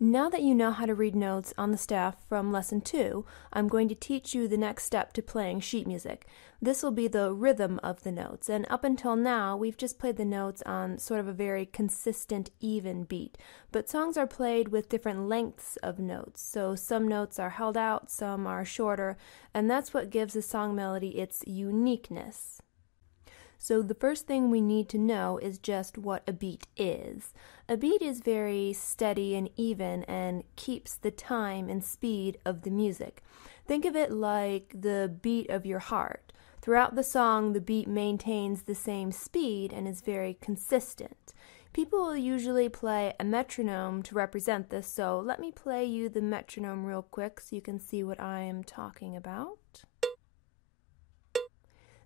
Now that you know how to read notes on the staff from Lesson 2, I'm going to teach you the next step to playing sheet music. This will be the rhythm of the notes, and up until now we've just played the notes on sort of a very consistent, even beat. But songs are played with different lengths of notes, so some notes are held out, some are shorter, and that's what gives a song melody its uniqueness. So the first thing we need to know is just what a beat is. A beat is very steady and even and keeps the time and speed of the music. Think of it like the beat of your heart. Throughout the song, the beat maintains the same speed and is very consistent. People will usually play a metronome to represent this, so let me play you the metronome real quick so you can see what I am talking about.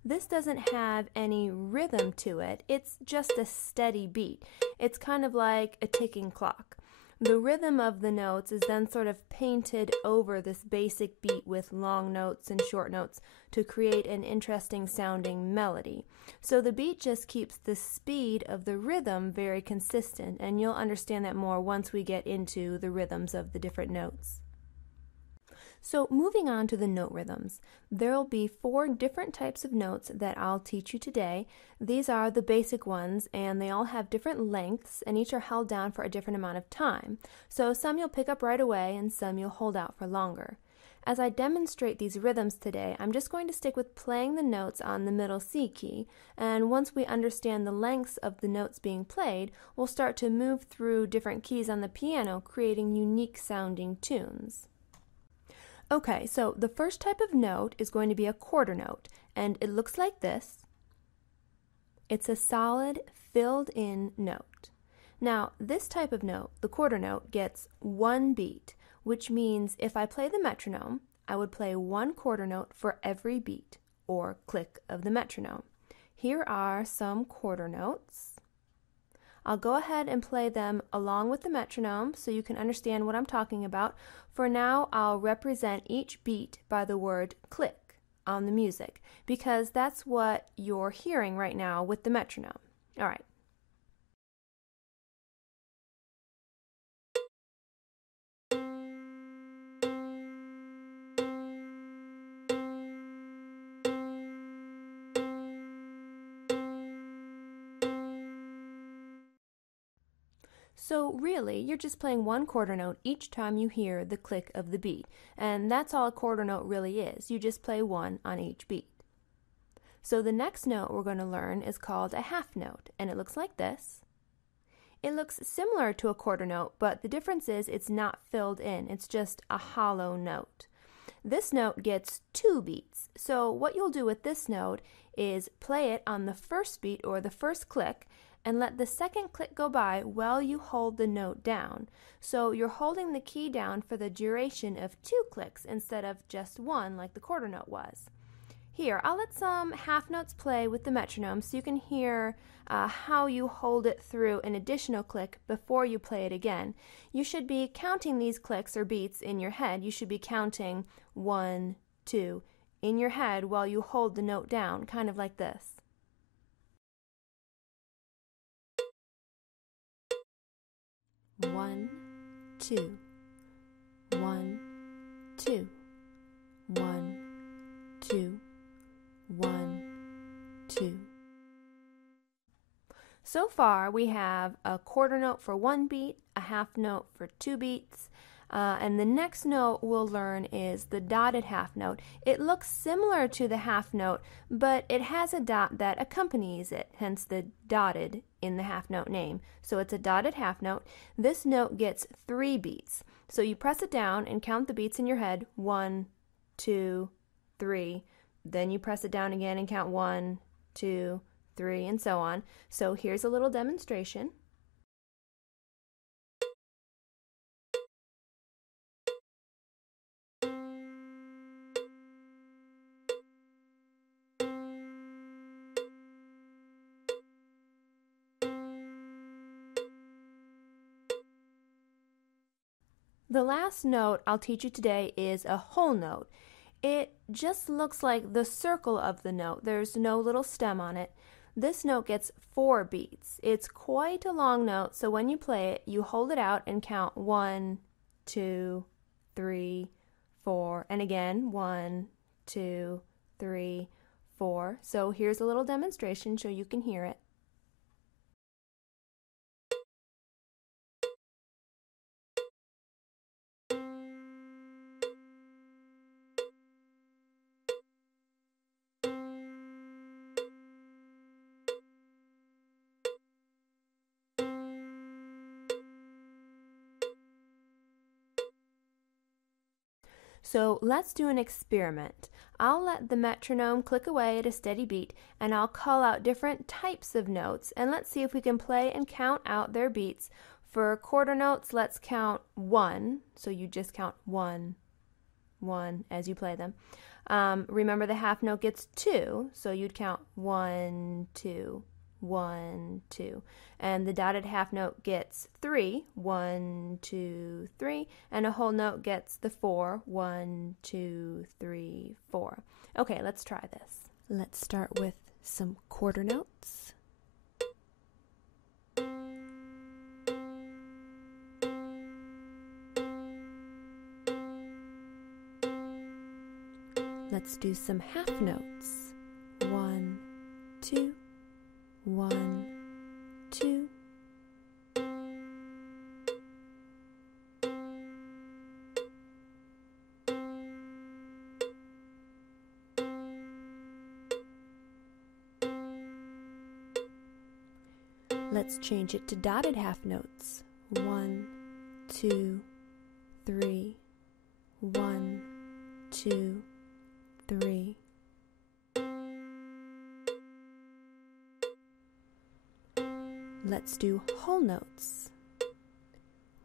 This doesn't have any rhythm to it, it's just a steady beat. It's kind of like a ticking clock. The rhythm of the notes is then sort of painted over this basic beat with long notes and short notes to create an interesting sounding melody. So the beat just keeps the speed of the rhythm very consistent, and you'll understand that more once we get into the rhythms of the different notes. So moving on to the note rhythms, there will be 4 different types of notes that I'll teach you today. These are the basic ones, and they all have different lengths, and each are held down for a different amount of time. So some you'll pick up right away, and some you'll hold out for longer. As I demonstrate these rhythms today, I'm just going to stick with playing the notes on the middle C key, and once we understand the lengths of the notes being played, we'll start to move through different keys on the piano, creating unique sounding tunes. Okay, so the first type of note is going to be a quarter note, and it looks like this. It's a solid, filled-in note. Now, this type of note, the quarter note, gets 1 beat, which means if I play the metronome, I would play 1 quarter note for every beat, or click of the metronome. Here are some quarter notes. I'll go ahead and play them along with the metronome so you can understand what I'm talking about. For now, I'll represent each beat by the word click on the music because that's what you're hearing right now with the metronome. All right. So really, you're just playing 1 quarter note each time you hear the click of the beat, and that's all a quarter note really is. You just play 1 on each beat. So the next note we're going to learn is called a half note, and it looks like this. It looks similar to a quarter note, but the difference is it's not filled in. It's just a hollow note. This note gets 2 beats, so what you'll do with this note is play it on the first beat or the first click, and let the second click go by while you hold the note down. So you're holding the key down for the duration of 2 clicks instead of just 1 like the quarter note was. Here, I'll let some half notes play with the metronome so you can hear how you hold it through an additional click before you play it again. You should be counting these clicks or beats in your head. You should be counting 1, 2 in your head while you hold the note down, kind of like this. One, 2, 1, 2, 1, 2, 1, 2. So far we have a quarter note for 1 beat, a half note for 2 beats, and the next note we'll learn is the dotted half note. It looks similar to the half note, but it has a dot that accompanies it, hence the dotted in the half note name. So it's a dotted half note. This note gets 3 beats. So you press it down and count the beats in your head, 1, 2, 3. Then you press it down again and count 1, 2, 3, and so on. So here's a little demonstration. The last note I'll teach you today is a whole note. It just looks like the circle of the note. There's no little stem on it. this note gets 4 beats. It's quite a long note, so when you play it, you hold it out and count 1, 2, 3, 4, and again 1, 2, 3, 4. So here's a little demonstration so you can hear it. So let's do an experiment. I'll let the metronome click away at a steady beat, and I'll call out different types of notes, and let's see if we can play and count out their beats. For quarter notes, let's count 1, so you just count 1, 1 as you play them. Remember the half note gets 2, so you'd count 1, 2, 1, 2. And the dotted half note gets 3, 1, 2, 3, and a whole note gets the 4, 1, 2, 3, 4. Okay, let's try this. Let's start with some quarter notes. Let's do some half notes. 1, 2, 1, 2. Let's change it to dotted half notes. 1, 2, 3, 1, 2, 3. Let's do whole notes.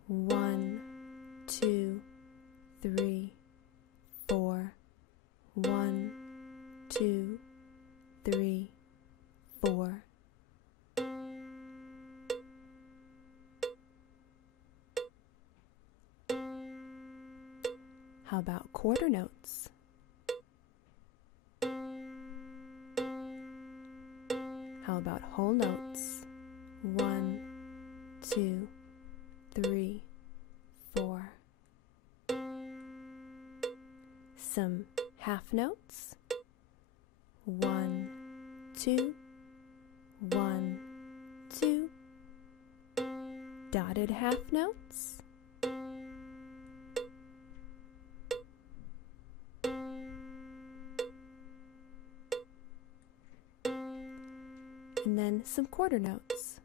1, 2, 3, 4. 1, 2, 3, 4. How about quarter notes? How about whole notes? 1, 2, 3, 4. Some half notes. 1, 2, 1, 2. Dotted half notes. And then some quarter notes.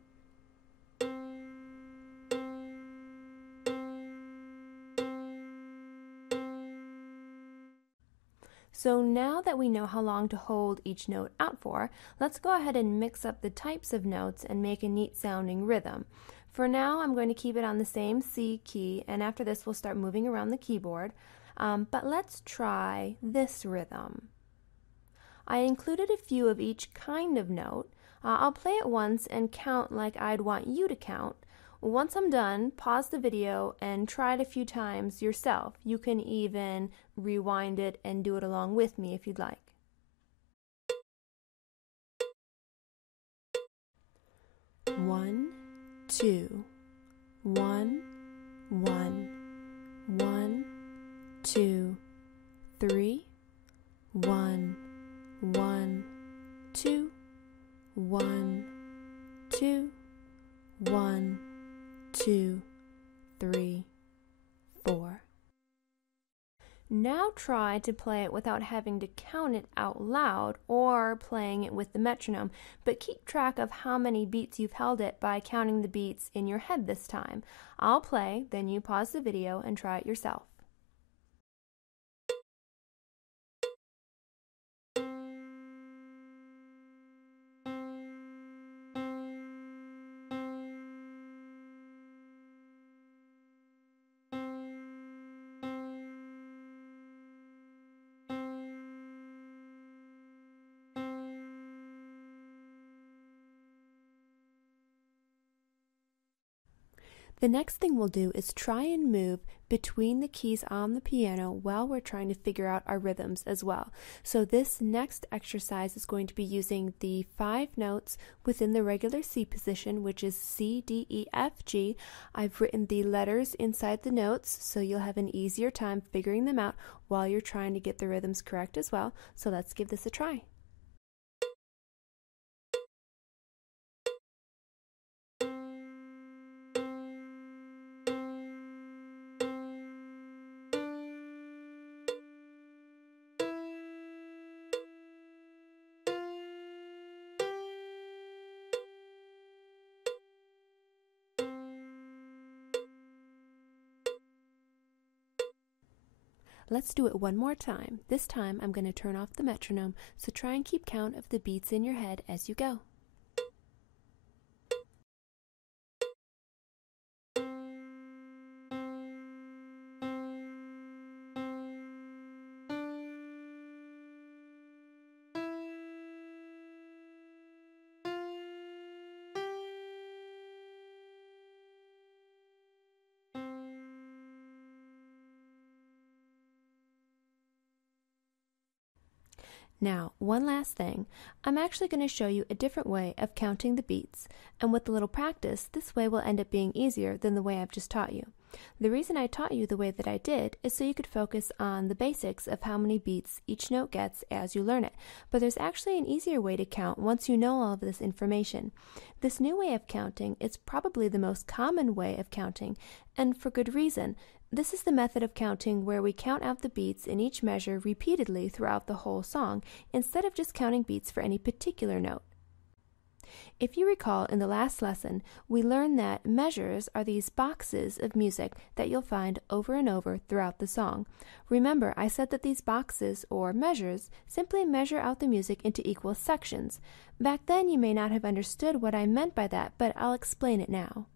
So now that we know how long to hold each note out for, let's go ahead and mix up the types of notes and make a neat sounding rhythm. For now, I'm going to keep it on the same C key, and after this we'll start moving around the keyboard. But let's try this rhythm. I included a few of each kind of note. I'll play it once and count like I'd want you to count. Once I'm done, pause the video and try it a few times yourself. You can even rewind it and do it along with me if you'd like. 1, 2, 1, 1, 1, 2, 3, 1, 1, 2, 1, 2, 1, 2, 3, 4. Now try to play it without having to count it out loud or playing it with the metronome, but keep track of how many beats you've held it by counting the beats in your head this time. I'll play, then you pause the video and try it yourself. The next thing we'll do is try and move between the keys on the piano while we're trying to figure out our rhythms as well. So this next exercise is going to be using the 5 notes within the regular C position, which is C, D, E, F, G. I've written the letters inside the notes, so you'll have an easier time figuring them out while you're trying to get the rhythms correct as well. So let's give this a try. Let's do it one more time. This time I'm going to turn off the metronome, so try and keep count of the beats in your head as you go. Now, one last thing, I'm actually going to show you a different way of counting the beats, and with a little practice, this way will end up being easier than the way I've just taught you. The reason I taught you the way that I did is so you could focus on the basics of how many beats each note gets as you learn it, but there's actually an easier way to count once you know all of this information. This new way of counting is probably the most common way of counting, and for good reason. This is the method of counting where we count out the beats in each measure repeatedly throughout the whole song, instead of just counting beats for any particular note. If you recall, in the last lesson, we learned that measures are these boxes of music that you'll find over and over throughout the song. Remember, I said that these boxes, or measures, simply measure out the music into equal sections. Back then, you may not have understood what I meant by that, but I'll explain it now.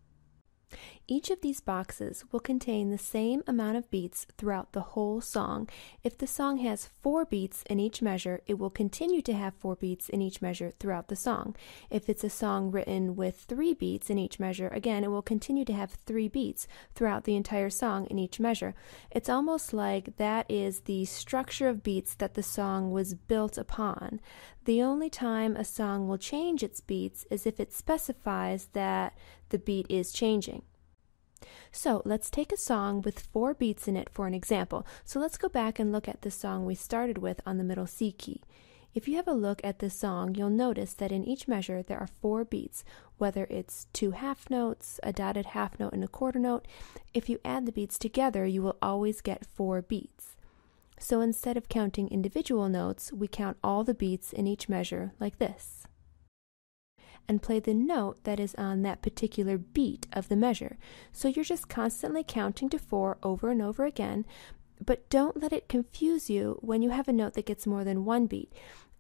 Each of these boxes will contain the same amount of beats throughout the whole song. If the song has 4 beats in each measure, it will continue to have 4 beats in each measure throughout the song. If it's a song written with 3 beats in each measure, again, it will continue to have 3 beats throughout the entire song in each measure. It's almost like that is the structure of beats that the song was built upon. The only time a song will change its beats is if it specifies that the beat is changing. So let's take a song with 4 beats in it for an example. So let's go back and look at the song we started with on the middle C key. If you have a look at this song, you'll notice that in each measure there are 4 beats, whether it's 2 half notes, a dotted half note, and a quarter note. If you add the beats together, you will always get 4 beats. So instead of counting individual notes, we count all the beats in each measure like this, and play the note that is on that particular beat of the measure. So you're just constantly counting to 4 over and over again, but don't let it confuse you when you have a note that gets more than 1 beat.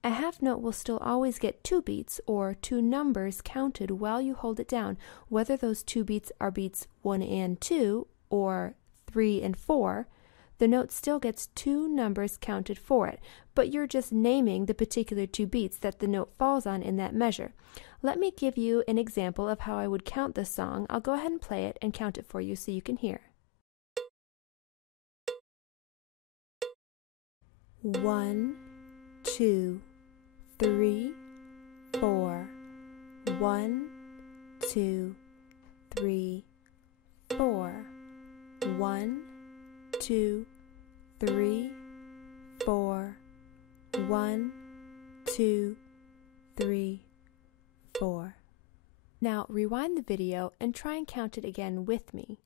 A half note will still always get 2 beats, or 2 numbers counted while you hold it down, whether those 2 beats are beats 1 and 2, or 3 and 4. The note still gets 2 numbers counted for it, but you're just naming the particular 2 beats that the note falls on in that measure. Let me give you an example of how I would count this song. I'll go ahead and play it and count it for you so you can hear. 1, 2, 3, 4. 1, 2, 3, 4. 1, 2, 3, 4. 1, 2, 3, 4. Now rewind the video and try and count it again with me.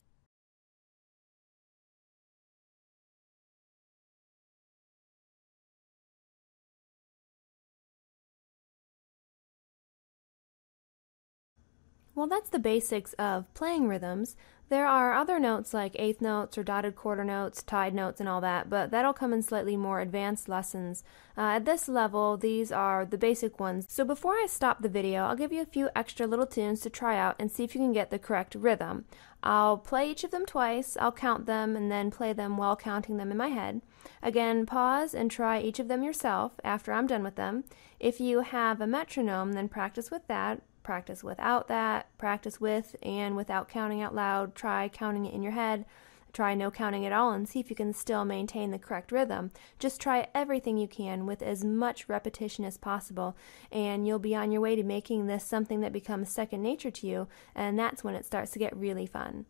Well, that's the basics of playing rhythms. There are other notes like eighth notes or dotted quarter notes, tied notes, and all that, but that'll come in slightly more advanced lessons. At this level, these are the basic ones. So before I stop the video, I'll give you a few extra little tunes to try out and see if you can get the correct rhythm. I'll play each of them twice, I'll count them, and then play them while counting them in my head. Again, pause and try each of them yourself after I'm done with them. If you have a metronome, then practice with that, practice without that, practice with and without counting out loud, try counting it in your head, try no counting at all and see if you can still maintain the correct rhythm. Just try everything you can with as much repetition as possible, and you'll be on your way to making this something that becomes second nature to you, and that's when it starts to get really fun.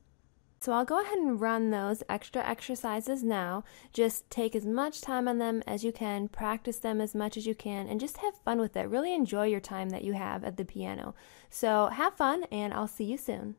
So I'll go ahead and run those extra exercises now. Just take as much time on them as you can, practice them as much as you can, and just have fun with it. Really enjoy your time that you have at the piano. So have fun, and I'll see you soon.